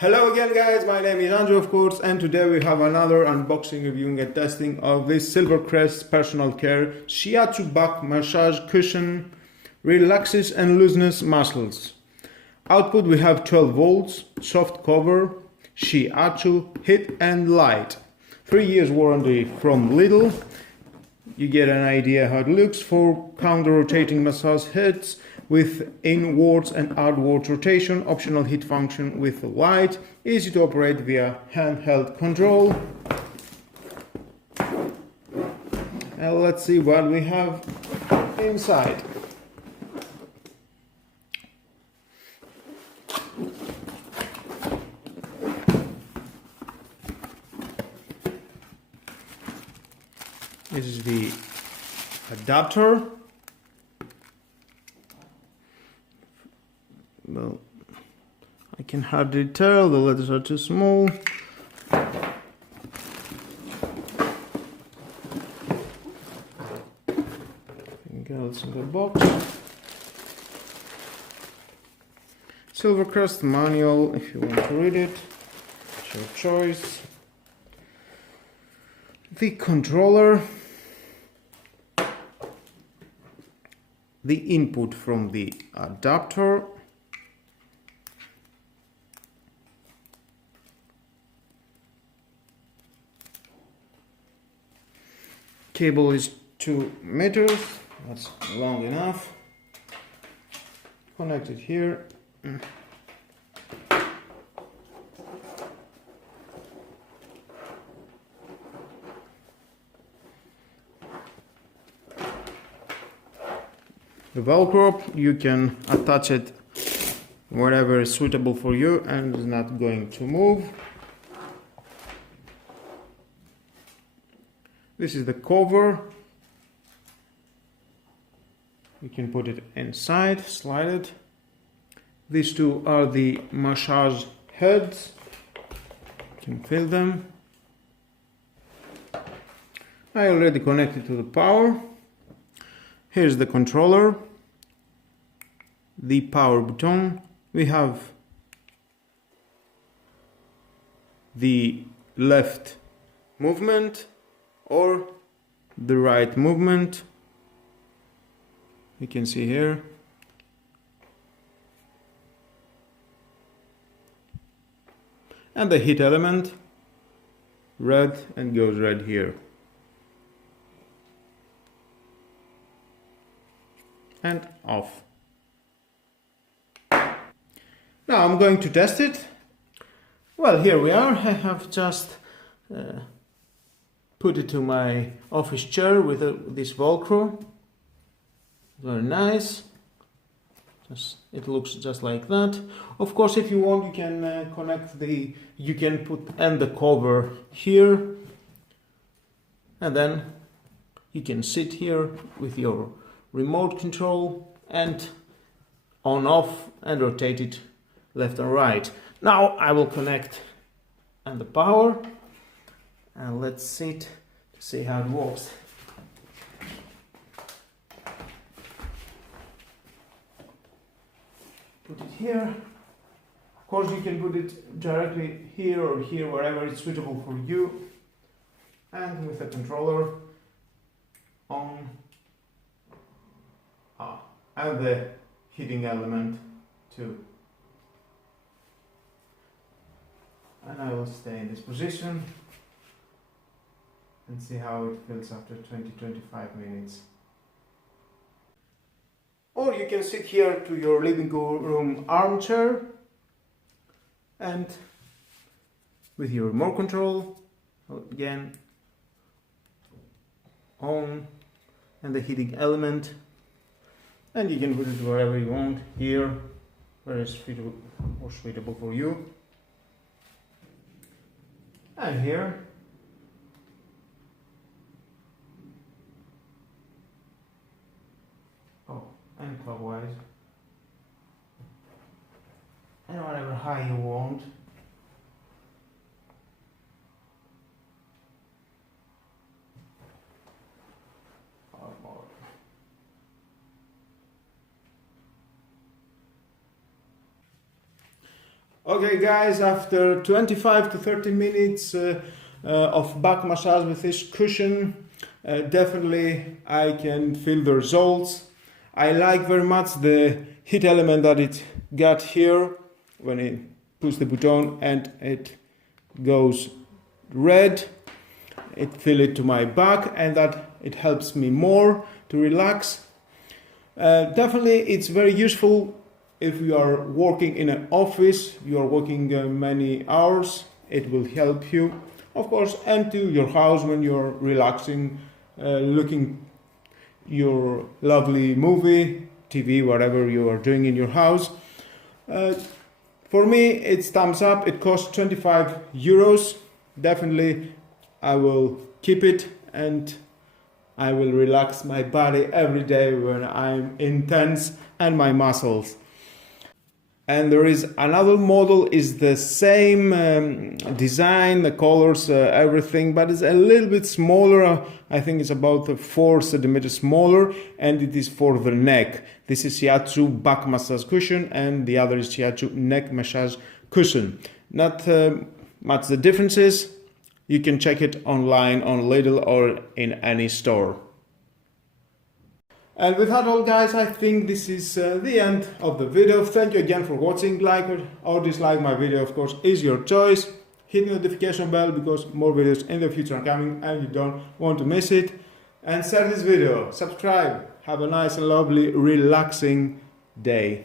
Hello again guys, my name is Andrew of course, and today we have another unboxing, reviewing and testing of this Silvercrest Personal Care Shiatsu back massage cushion. Relaxes and loosens muscles. Output we have 12 volts, soft cover, Shiatsu, heat and light. 3 years warranty from Lidl. You get an idea how it looks. 4 counter rotating massage heads with inwards and outwards rotation, optional heat function with light, easy to operate via handheld control. And let's see what we have inside. This is the adapter. Well, I can hardly tell, the letters are too small. Goes in the box. Silvercrest manual, if you want to read it, it's your choice. The controller. The input from the adapter. Cable is 2 meters, that's long enough. Connect it here. The Velcro, you can attach it wherever is suitable for you and is not going to move. This is the cover. You can put it inside, slide it. These two are the massage heads. You can fill them. I already connected to the power. Here's the controller, the power button. We have the left movement or the right movement. You can see here. And the heat element, red, and goes red here. And off. Now I'm going to test it. Well, here we are. I have just put it to my office chair with this Velcro. Very nice. It looks just like that. Of course, if you want, you can you can put the cover here, and then you can sit here with your remote control and on off and rotate it left and right. Now I will connect the power and let's see how it works. Put it here. Of course you can put it directly here or here, wherever it's suitable for you, and with the controller on and the heating element too. And I will stay in this position and see how it feels after 20-25 minutes. Or you can sit here to your living room armchair and with your remote control again on and the heating element. And you can put it wherever you want, here, where it's suitable for you. And here. Oh, and clockwise. And whatever high you want. Or more. Okay guys, after 25 to 30 minutes of back massage with this cushion, definitely I can feel the results. I like very much the heat element that it got here when it push the button and it goes red. It feel it to my back and that it helps me more to relax. Definitely it's very useful if you are working in an office, you are working many hours, it will help you. Of course, and to your house when you're relaxing, looking your lovely movie, TV, whatever you are doing in your house. For me, it's thumbs up. It costs 25 euros. Definitely, I will keep it and I will relax my body every day when I'm intense and my muscles. And there is another model, is the same design, the colors, everything, but it's a little bit smaller. I think it's about 4 centimeters smaller, and it is for the neck. This is Shiatsu back massage cushion, and the other is Shiatsu neck massage cushion. Not much the differences. You can check it online on Lidl or in any store. And with that all guys, I think this is the end of the video. Thank you again for watching. Like or dislike my video, of course, is your choice. Hit the notification bell because more videos in the future are coming and you don't want to miss it. And share this video, subscribe. Have a nice and lovely relaxing day.